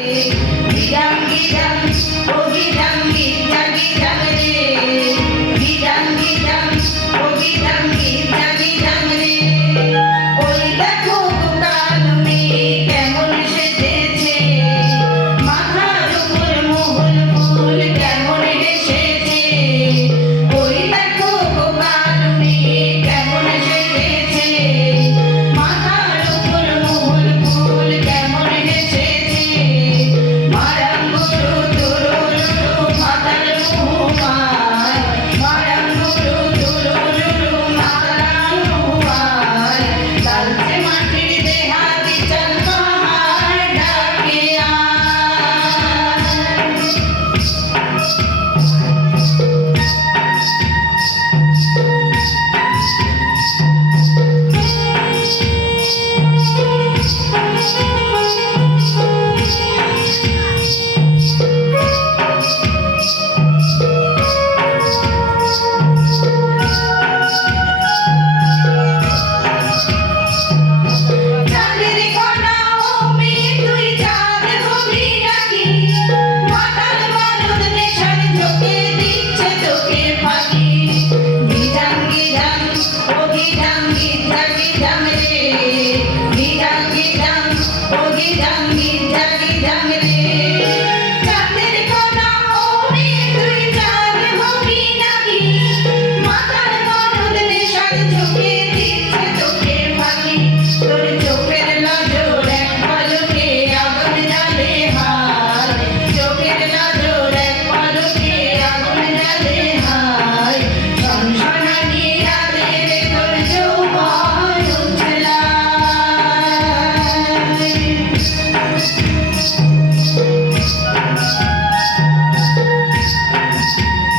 Gidang-gidang, oh